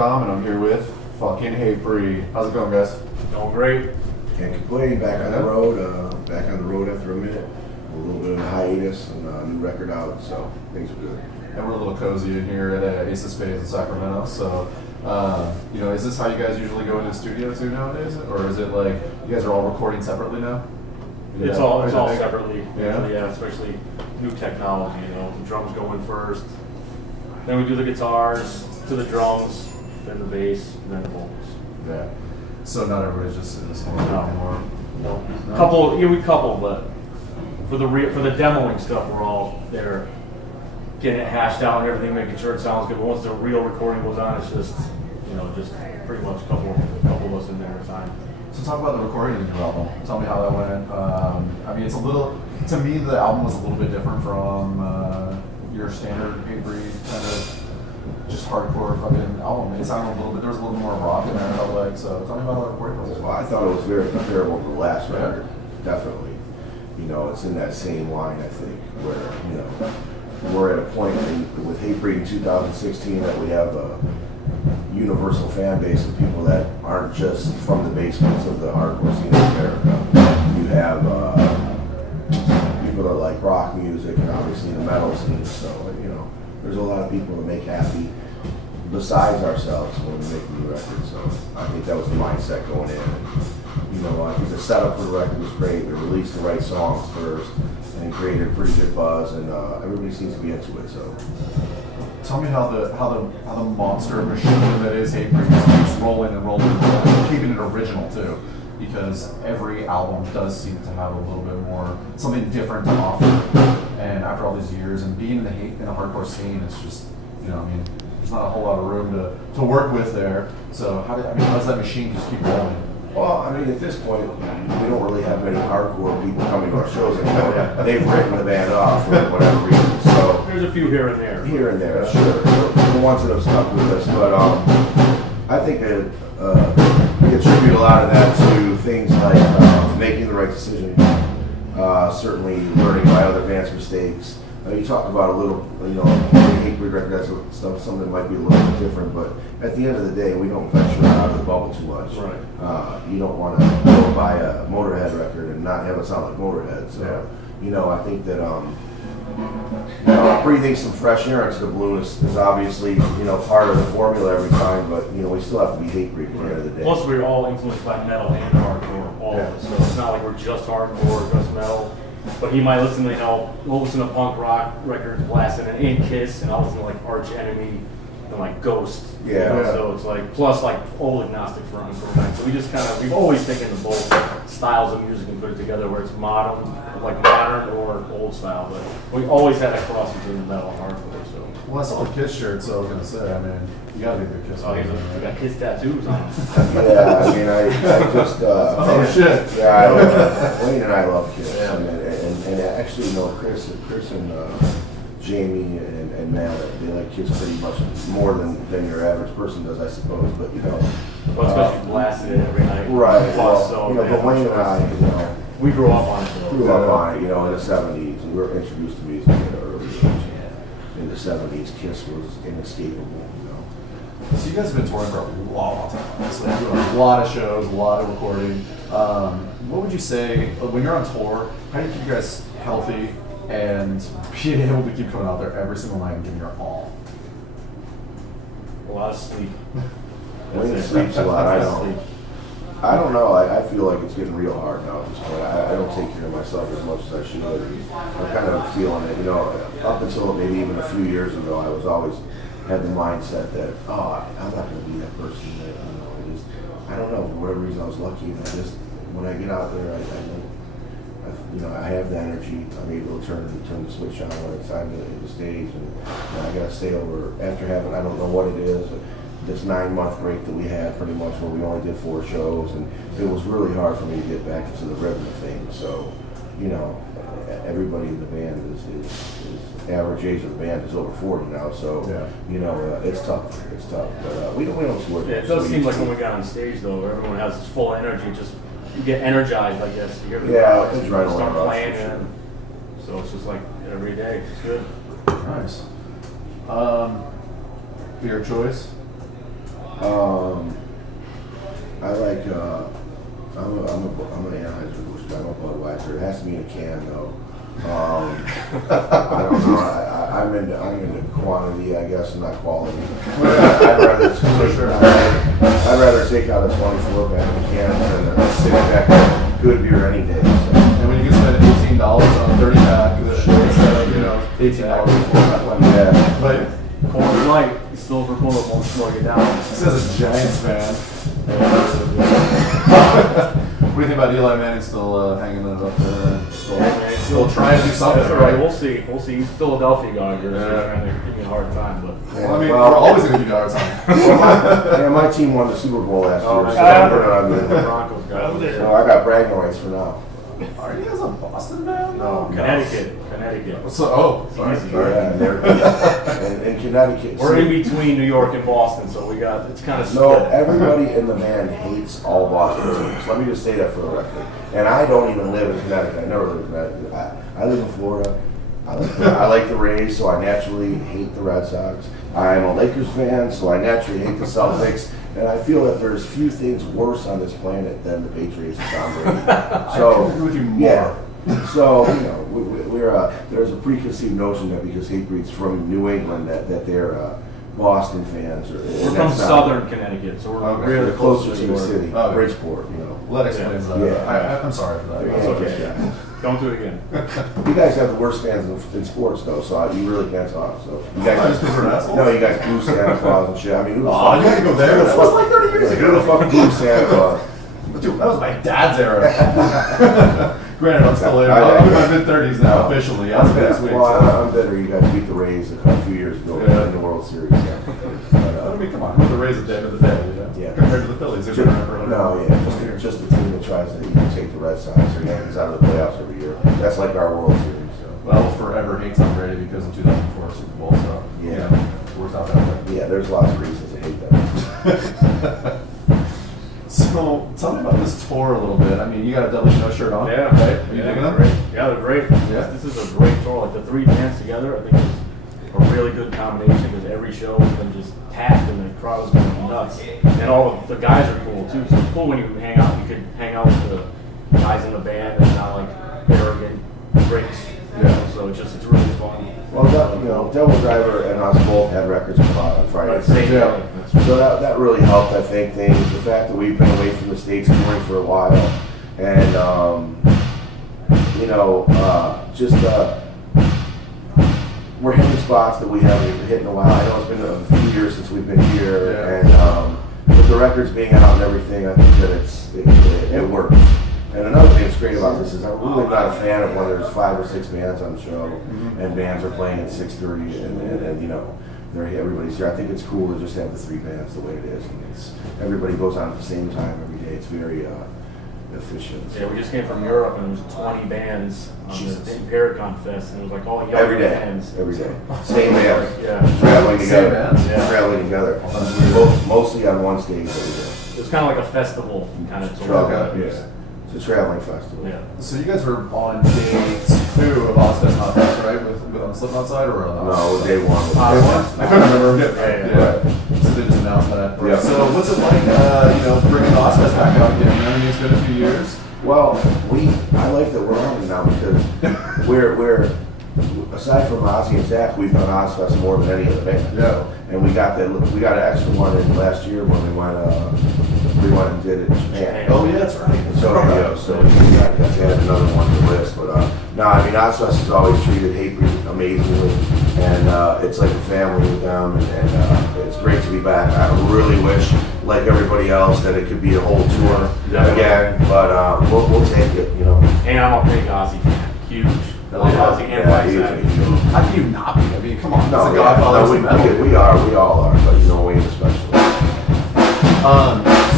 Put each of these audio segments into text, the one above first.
Spades.com, and I'm here with fucking Hatebreed. How's it going, guys? Going great. Can't complain. Back on the road after a minute. A little bit of a hiatus and a new record out, so things are good. And we're a little cozy in here at Ace of Spades in Sacramento. So, is this how you guys usually go into the studio too nowadays, or is it like you guys are all recording separately now? It's all separately. Yeah, especially new technology. The drums go in first, then we do the guitars to the drums, then the bass, and then the vocals. Yeah. So not everybody's just in the studio anymore. No. We couple, but for the demoing stuff, we're all there, getting it hashed out and everything, making sure it sounds good. But once the real recording goes on, it's just pretty much a couple of us in there at a time. So talk about the recording of the new album. Tell me how that went. It's a little, to me, the album was a little bit different from your standard Hatebreed kind of just hardcore fucking album. It sounded a little bit, there was a little more rock in there, I felt like. So tell me about how the recording was. Well, I thought it was very comparable to the last record, definitely. It's in that same line, I think, where, we're at a point with Hatebreed in 2016 that we have a universal fan base of people that aren't just from the basements of the hardcore scene in America. You have people that like rock music and obviously the metal scene, so, there's a lot of people to make happy besides ourselves when we make a new record, so I think that was the mindset going in. I think the setup for the record was great. We released the right songs first and created a pretty good buzz, and everybody seems to be into it. So, tell me how the monster machine that is Hatebreed keeps rolling and rolling, keeping it original too, because every album does seem to have a little bit more something different to offer. And after all these years and being in the hardcore scene, it's just there's not a whole lot of room to work with there. So how does that machine just keep rolling? Well, at this point, we don't really have many hardcore people coming to our shows anymore. They've written the band off for whatever reason. So there's a few here and there. Here and there, sure. The ones that have stuck with us. But I think that we attribute a lot of that to things like making the right decision, certainly learning by other bands' mistakes. You talk about a little, Hatebreed record has something that might be a little bit different, but at the end of the day, we don't venture out of the bubble too much. Right. You don't want to go buy a Motorhead record and not have it sound like Motorhead. So, I think that breathing some fresh air into the balloon is obviously, part of the formula every time, but, we still have to be Hatebreed at the end of the day. Plus, we're all influenced by metal and hardcore, all of us. So it's not like we're just hardcore or just metal. But he might listen to, we'll listen to punk rock records blasting and Kiss, and I'll listen to like Arch Enemy and like Ghost. So it's like, plus like old agnostic front. So we just we've always taken the both styles of music and put it together where it's modern or old style. But we always had a cross between the metal and hardcore. So. Well, I saw the Kiss shirt, so I was going to say, you got to be a big Kiss fan. You got Kiss tattoos on. I just... oh, shit. Yeah, Wayne and I love Kiss. Yeah. And actually, Chris and Jamie and Matt, they like Kiss pretty much more than your average person does, I suppose. But, Well, especially blasted it every night. Right. Plus, but Wayne and I, we grew up on it. Grew up on it, in the 70s. And we were introduced to music at an early age. In the 70s, Kiss was inescapable, So you guys have been touring for a long time. So you're doing a lot of shows, a lot of recording. What would you say, when you're on tour, how do you keep you guys healthy and being able to keep coming out there every single night and giving your all? A lot of sleep. Wayne sleeps a lot, I don't know. I feel like it's getting real hard now at this point. I don't take care of myself as much as I should. I'm kind of feeling it. Up until maybe even a few years ago, I was always had the mindset that, I'm not going to be that person. That, I don't know. For whatever reason, I was lucky. And when I get out there, I have the energy. I'm able to turn the switch on when it's time to hit the stage. And I got to stay over after having, I don't know what it is. This 9-month break that we had pretty much where we only did 4 shows, and it was really hard for me to get back into the rhythm of things. So, everybody in the band is average age of the band is over 40 now, so it's tough. But we don't tour. Yeah, it does seem like when we got on stage though, everyone has this full energy. Just you get energized, I guess. You start playing, and so it's just like every day. It's good. Nice. Beer choice? I like. I'm an Anheuser-Busch guy. I'm a Budweiser. It has to be in a can though. I don't know. I'm into quantity, I guess, and not quality. I'd rather take out a 24 pack of cans than a 6-pack of good beer any day. So. And when you can spend $18 on a 30 pack instead of $18 for a 4-pack. Yeah. But Coors Light, silver bullet won't slow you down. this is a Giants fan. What do you think about Eli Manning still hanging it up there? Still trying to do something, That's right? right. We'll see. We'll see. He's a Philadelphia guy. You're trying to give me a hard time, but. Well, I mean, we're always going to give you a hard time. My team won the Super Bowl last year. my So God. I'm The Broncos guy over there. I got bragging rights for now. Are you guys a Boston fan? No, Connecticut. So, sorry. Easy. Yeah, and in Connecticut. We're in between New York and Boston, so it's kind of split. No, everybody in the band hates all Boston teams. Let me just say that for the record. And I don't even live in Connecticut. I never lived in Connecticut. I live in Florida. I like the Rays, so I naturally hate the Red Sox. I'm a Lakers fan, so I naturally hate the Celtics. And I feel that there's few things worse on this planet than the Patriots and Tom Brady. So, I agree with you more. Yeah. So, there's a preconceived notion that because Hatebreed's from New England that they're Boston fans. We're from southern Connecticut, so we're really closer close to New the York. city, Okay. Bridgeport, Well, that explains that. Yeah. I'm sorry for that. Yeah, That's okay. yeah. Don't do it again. You guys have the worst fans in sports, though, so you really can't talk. So you I just prefer assholes? no, you guys boo Santa Claus and shit. I mean, who the Oh, fuck? you gotta go there. That was like 30 years Who the ago. fuck boo Santa Claus? Dude, that was my dad's era. Granted, I'm still in. I'm in my mid-30s now, officially. As of next week. Well, So. I'm better. You guys beat the Rays a few years ago in the World Series. Yeah. I mean, come on. The Rays at the end of the day, you know? Yeah. Compared to the Phillies, if you remember. No, yeah, just the team that tries to take the Red Sox or Yankees out of the playoffs every year. That's like our World Series. So. Well, we'll forever hate Tom Brady because of 2004 Super Bowl, so. Yeah. You know, it works out that way. Yeah, there's lots of reasons to hate that. So, tell me about this tour a little bit. I mean, you got a double no shirt on, Yeah. right? Are you digging them? Great. Yeah, they're great. Yeah. This is a great tour. Like the three bands together, I think is a really good combination because every show has been just packed and the crowd's going nuts. And all the guys are cool too. So it's cool when you hang out. You could hang out with the guys in the band and not like arrogant breaks. You know? So it's really fun. Well, Devil Driver and us both had records come out on Friday. But same Yeah. day. So that really helped, I think, things. The fact that we've been away from the States touring for a while, and we're hitting spots that we haven't hit in a while. I know it's been a few years since we've been here, Yeah. and with the records being out and everything, I think that it works. And another thing that's great about this is I'm really not a fan of when there's 5 or 6 bands on the show, and bands are playing at 6:30, and everybody's here. I think it's cool to just have the 3 bands the way it is, and everybody goes on at the same time every day. It's very efficient. Yeah, we just came from Europe and there was 20 bands on the Paracon Fest, and it was like all young Every day, bands. every day, same bands, Yeah. traveling Same together, bands? Yeah. traveling together, mostly on one stage every day. It was kind of like a festival kind of tour. Traveling, yeah. It's a traveling festival. Yeah. So you guys were on day 2 of Ozfest Not Fest, right? With on the Slipknot side or on the No, day one. Day 1? I couldn't remember. Yeah. So they just announced that. Yeah. So what's it like, bringing Ozfest back out again? I mean, it's been a few years. Well, I like that we're on it now because we're aside from Ozzy and Zach, we've done Ozfest more than any other band. Yeah. And we got an extra one in last year when we went and did it in Japan. Oh yeah, that's right. And so we got to add another one to the list. But no, I mean Ozfest has always treated Hatebreed amazingly, and it's like a family with them, and it's great to be back. I really wish, like everybody else, that it could be a whole tour again, but we'll take it, you know. And I'm a big Ozzy fan. Huge. I love Ozzy and White Sabbath. How can you not be? I mean, come on. No, It's a godfather of metal. we all are, but you know, Wayne especially.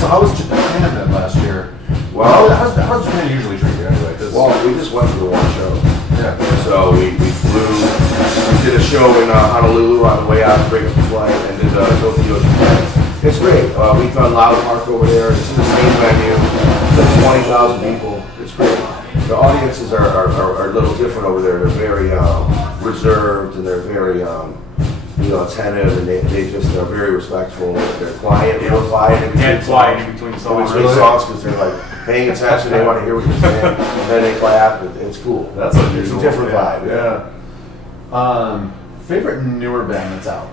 So how was Japan then last year? Well, how's Japan usually treat you anyway? 'Cause- Well, we just went to the one show. yeah. So we flew, we did a show in Honolulu on the way out, break up the flight, and did Tokyo, Japan. It's great. We've done Loud Park over there. It's in the same venue. It's like 20,000 people. It's great. The audiences are a little different over there. They're very reserved, and they're very attentive, and they just are very respectful. They're quiet, real quiet in between Dead quiet in between songs. Because they're like paying attention. They want to hear what you're saying, and then they clap. It's cool. That's unusual. It's a different vibe. Yeah. Favorite newer band that's out?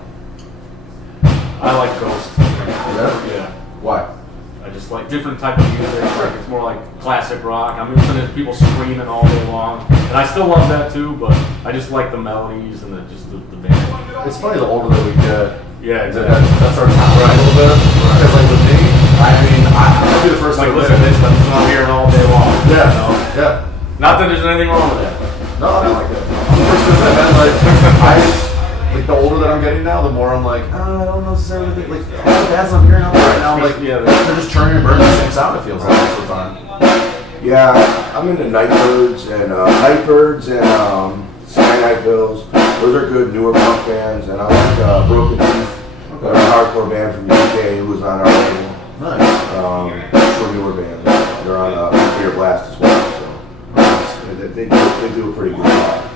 I like Ghost. Yeah. Why? I just like different type of music. Like it's more like classic rock. I'm listening to people screaming all day long, and I still love that too. But I just like the melodies and the band. It's funny, the older that we get, Yeah, exactly. that starts to happen a little bit. Because like with me, I mean, I'll be the first Like to listen to admit. this, but I'm hearing all day long. Yeah. You know? Yeah. Not that there's anything wrong with that. No, I don't like it. I'm the first to admit, man. Like the older that I'm getting now, the more I'm like, I don't necessarily think like all the bands I'm hearing out right now, like Yeah, they're just churning and burning the same sound. It feels like most of the time. Yeah, I'm into Nightbirds and Cyanide Pills. Those are good newer punk bands, and I like Broken Teeth, a hardcore band from the UK who was on our label. Nice. For newer bands, they're on Nuclear Blast as well. So they do a pretty good job.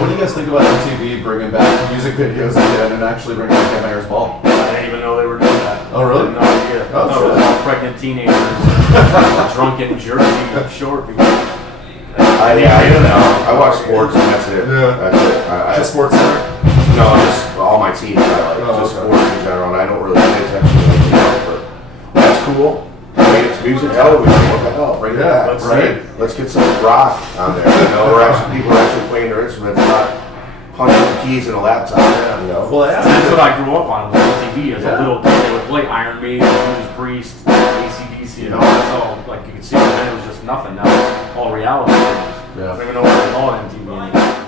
What do you guys think about MTV bringing back music videos again and actually bringing back Ken Mayer's Ball? I didn't even know they were doing that. Oh, really? No idea. Oh, I thought it was all pregnant teenagers, drunken Jersey short people. I don't know. I watch sports and that's it. Yeah. That's it. Just Sports Center? No, just all my teams I like. Oh, Just okay. sports in general, and I don't really pay attention to anything else, but that's cool. I mean, it's music television. What the hell? Bring it Yeah, back. right. Let's get some rock on there. People are actually playing their instruments, not punching the keys in a laptop. You know? Well, yeah. That's what I grew up on, was MTV as Yeah. a little kid. They would play Iron Maiden, Judas Priest, AC/DC, you know, that's all. Like you could see, but then it was just nothing. Now it's all reality. Yeah. I don't even know what they call it MTV anymore.